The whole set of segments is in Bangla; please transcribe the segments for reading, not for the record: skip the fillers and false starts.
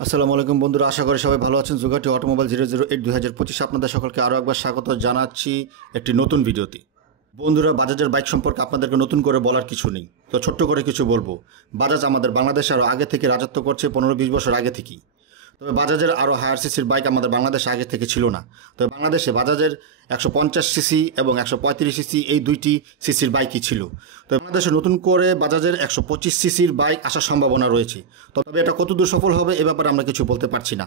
আসসালামু আলাইকুম বন্ধুরা, আশা করি সবাই ভালো আছেন। জুগাটি অটোমোবাইল 008 2025 আপনাদের সকলকে আরও একবার স্বাগত জানাচ্ছি একটি নতুন ভিডিওতে। বন্ধুরা, বাজাজের বাইক সম্পর্কে আপনাদেরকে নতুন করে বলার কিছু নেই, তো ছোট্ট করে কিছু বলবো। বাজাজ আমাদের বাংলাদেশে আরও আগে থেকে রাজত্ব করছে, 15-20 বছর আগে থেকেই। তবে বাজাজের আরও হায়ার সিসির বাইক আমাদের বাংলাদেশে আগে থেকে ছিল না। তবে বাংলাদেশে বাজাজের 150 সিসি এবং 135 সিসি এই দুইটি সিসির বাইকই ছিল। তো বাংলাদেশে নতুন করে বাজাজের 125 সিসির বাইক আসার সম্ভাবনা রয়েছে। তবে এটা কতদূর সফল হবে এ ব্যাপারে আমরা কিছু বলতে পারছি না।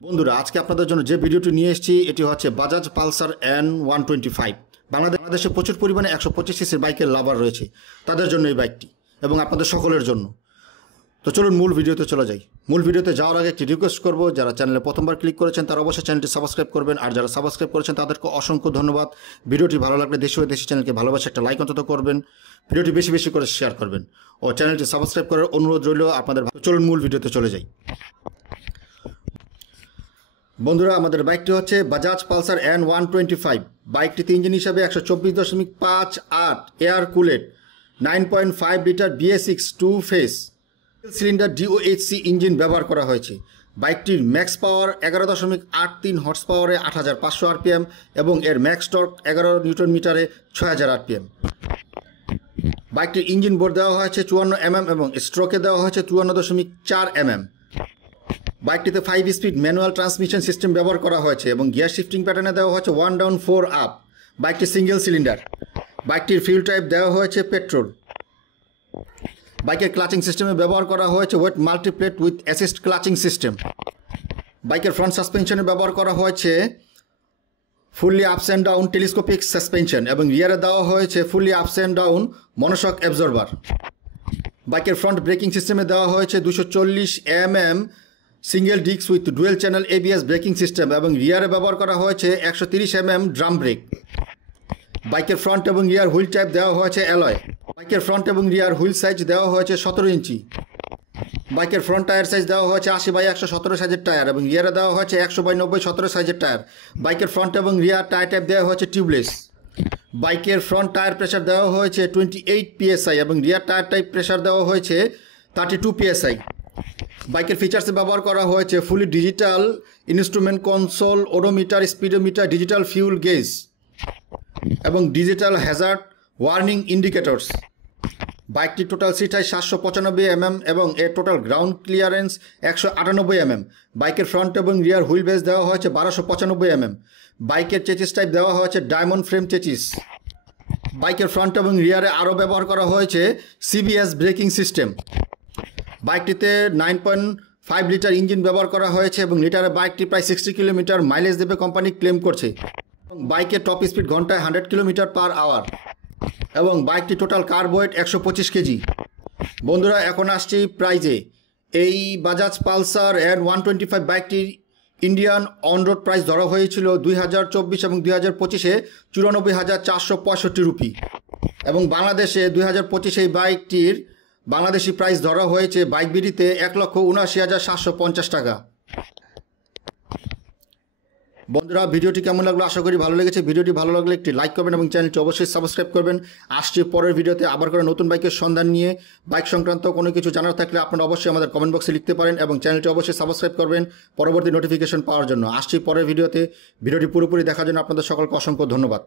বন্ধুরা, আজকে আপনাদের জন্য যে ভিডিওটি নিয়ে এসেছি এটি হচ্ছে বাজাজ পালসার N125। বাংলাদেশে প্রচুর পরিমাণে 125 সিসির বাইকের লাভার রয়েছে, তাদের জন্য এই বাইকটি এবং আপনাদের সকলের জন্য। তো চলুন মূল ভিডিওতে চলে যাই। মূল ভিডিওতে যাওয়ার আগে একটি রিকোয়েস্ট করব, যারা চ্যানেলে প্রথমবার ক্লিক করেছেন তারা অবশ্যই চ্যানেলটি সাবস্ক্রাইব করবেন, আর যারা সাবস্ক্রাইব করেছেন তাদেরকে অসংখ্য ধন্যবাদ। ভিডিওটি ভালো লাগলে দেশি ও দেশি চ্যানেলকে ভালোবাসে একটা লাইক অন্তত করবেন, ভিডিওটি বেশি বেশি করে শেয়ার করবেন ও চ্যানেলটি সাবস্ক্রাইব করার অনুরোধ রইল আপনাদের। চলুন মূল ভিডিওতে চলে যাই। বন্ধুরা, আমাদের বাইকটি হচ্ছে বাজাজ পালসার N125। বাইকটিতে ইঞ্জিন হিসাবে 124.58 air cooled 9.5 litre BS6 2 phase cylinder DOHC engine ব্যবহার করা হয়েছে। বাইকটির ম্যাক্স পাওয়ার 11.83 হর্স পাওয়ারে 8500 RPM এবং এর ম্যাক্স টর্ক 11 নিউটন মিটারে 6000 RPM। বাইকটির ইঞ্জিন বোর দেওয়া হয়েছে 54 mm এবং স্ট্রোকে দেওয়া হয়েছে 54.4 mm। বাইকটিতে 5 speed manual transmission system ব্যবহার করা হয়েছে এবং গিয়ার শিফটিং প্যাটার্নে দেওয়া হয়েছে 1 ডাউন 4 আপ। বাইকটি সিঙ্গেল সিলিন্ডার। বাইকটির ফিউল টাইপ দেওয়া হয়েছে পেট্রোল। বাইকের ক্লাচিং সিস্টেমে ব্যবহার করা হয়েছে wet multiplate with assist clutching system. বাইকের ফ্রন্ট সাসপেনশনে ব্যবহার করা হয়েছে fully ups and down telescopic suspension এবং রিয়ারে দেওয়া হয়েছে fully ups and down monoshock absorber. বাইকের ফ্রন্ট ব্রেকিং সিস্টেমে দেওয়া হয়েছে 240 mm single disc with dual channel ABS braking system এবং রিয়ারে ব্যবহার করা হয়েছে 130 mm ড্রাম ব্রেক। বাইকের ফ্রন্ট এবং রিয়ার হুইল টাইপ দেওয়া হয়েছে অ্যালয়। বাইকের ফ্রন্ট এবং রিয়ার হুইল সাইজ দেওয়া হয়েছে 17 ইঞ্চি। বাইকের ফ্রন্ট টায়ার সাইজ দেওয়া হয়েছে 80/117 সাইজের টায়ার এবং রিয়ারে দেওয়া হয়েছে 100/90 17 সাইজের টায়ার। বাইকের ফ্রন্ট এবং রিয়ার টায়ার টাইপ দেওয়া হয়েছে টিউবলেস। বাইকের ফ্রন্ট টায়ার প্রেসার দেওয়া হয়েছে 28 PSI এবং রিয়ার টায়ার টাইপ প্রেসার দেওয়া হয়েছে 32 PSI। বাইকের ফিচার্সে ব্যবহার করা হয়েছে fully digital instrument console, odometer, speedometer, digital fuel gauge এবং ডিজিটাল হ্যাজার্ড ওয়ার্নিং ইন্ডিকেটরস। বাইকটির টোটাল সিট হাইট 795 mm এবং এর টোটাল গ্রাউন্ড ক্লিয়ারেন্স 198 mm। বাইকের ফ্রন্ট এবং রিয়ার হুইল বেস দেওয়া হয়েছে 1295 mm। বাইকের চেচিস টাইপ দেওয়া হয়েছে ডায়মন্ড ফ্রেম চেচিস। বাইকের ফ্রন্ট এবং রিয়ারে আরও ব্যবহার করা হয়েছে CBS ব্রেকিং সিস্টেম। বাইকটিতে 9.5 লিটার ইঞ্জিন ব্যবহার করা হয়েছে এবং লিটারে বাইকটি প্রায় 60 কিলোমিটার মাইলেজ দেবে কোম্পানি ক্লেম করছে। বাইকের টপ স্পিড ঘন্টায় 100 km/h এবং বাইকটি টোটাল কার্ব ওয়েট 125 কেজি। বন্ধুরা, এখন আসছি প্রাইজে। এই বাজাজ পালসার N125 বাইকটির ইন্ডিয়ান অন রোড প্রাইস ধরা হয়েছিল 2024 এবং 2025-এ 94,465 রুপি এবং বাংলাদেশে 2025 এই বাইকটির বাংলাদেশি প্রাইস ধরা হয়েছে বাইক বিডিতে 1,79,750 টাকা। বন্ধুরা, ভিডিওটি কেমন লাগলো? আশা করি ভালো লেগেছে। ভিডিওটি ভালো লাগলে একটি লাইক করবেন এবং চ্যানেলটি অবশ্যই সাবস্ক্রাইব করবেন। আসছে পরের ভিডিওতে আবার করে নতুন বাইকের সন্ধান নিয়ে। বাইক সংক্রান্ত কোনো কিছু জানার থাকলে আপনারা অবশ্যই আমাদের কমেন্ট বক্সে লিখতে পারেন এবং চ্যানেলটি অবশ্যই সাবস্ক্রাইব করবেন পরবর্তী নোটিফিকেশন পাওয়ার জন্য। আসছি পরের ভিডিওতে। ভিডিওটি পুরোপুরি দেখার জন্য আপনাদের সকলকে অসংখ্য ধন্যবাদ।